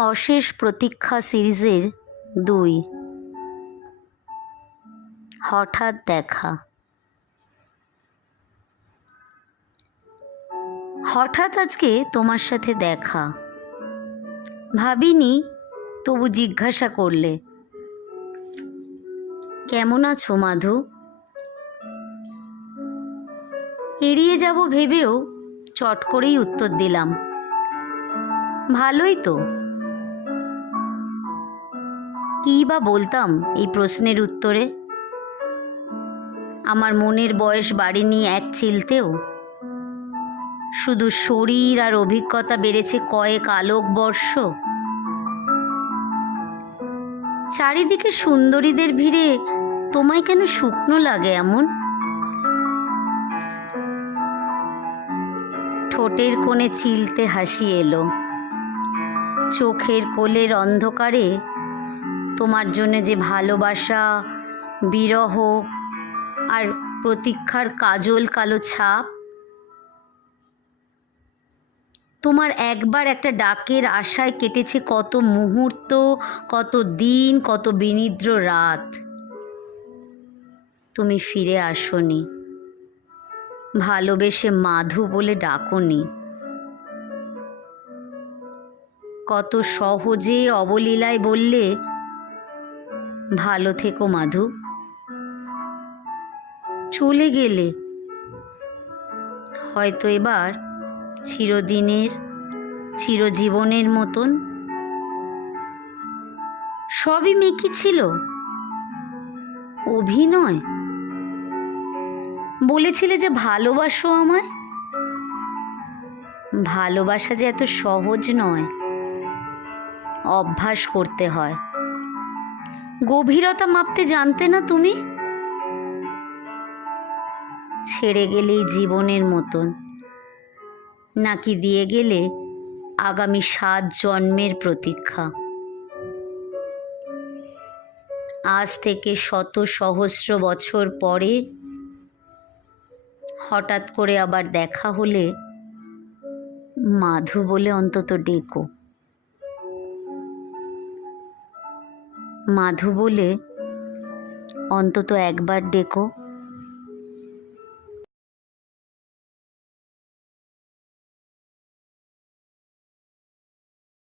অশেষ প্রতীক্ষা সিরিজের 2 হঠাৎ দেখা। হঠাৎ আজকে তোমার সাথে দেখা, ভাবিনি, তবু জিজ্ঞাসা করলে কেমন আছো মাধু। এড়িয়ে যাব ভেবেও চট করেই উত্তর দিলাম, ভালোই তো। কী বা বলতাম এই প্রশ্নের উত্তরে? আমার মনের বয়স বাড়েনি এক চিলতেও, শুধু শরীর আর অভিজ্ঞতা বেড়েছে কয়েক আলোকবর্ষ। চারিদিকে সুন্দরীদের ভিড়ে তোমায় কেন শুকনো লাগে এমন? ঠোঁটের কোণে চিলতে হাসি এলো, চোখের কোলের অন্ধকারে তোমার জন্য যে ভালোবাসা, বিরহ আর প্রতীক্ষার কাজল কালো ছাপ। তোমার একবার একটা ডাকের আশায় কেটেছে কত মুহূর্ত, কত দিন, কত বিনিদ্র রাত। তুমি ফিরে আসোনি, ভালোবেসে মাধু বলে ডাকোনি। কত সহজে অবলীলায় বললে, ভালো থেকো মাধু। চলে গেলে, হয়তো এবার চিরদিনের, চিরজীবনের মতন। সবই মেকি ছিল, অভিনয়। বলেছিলে যে ভালোবাসো আমায়। ভালোবাসা যে এত সহজ নয়, অভ্যাস করতে হয়। গভীরতা মাপতে জানতে না তুমি? ছেড়ে গেলেই জীবনের মতন, নাকি দিয়ে গেলে আগামী 7 জন্মের প্রতীক্ষা? আজ থেকে শত সহস্র বছর পরে হঠাৎ করে আবার দেখা হলে মাধু বলে অন্তত ডেকো। মাধু বলে অন্তত একবার ডেকো।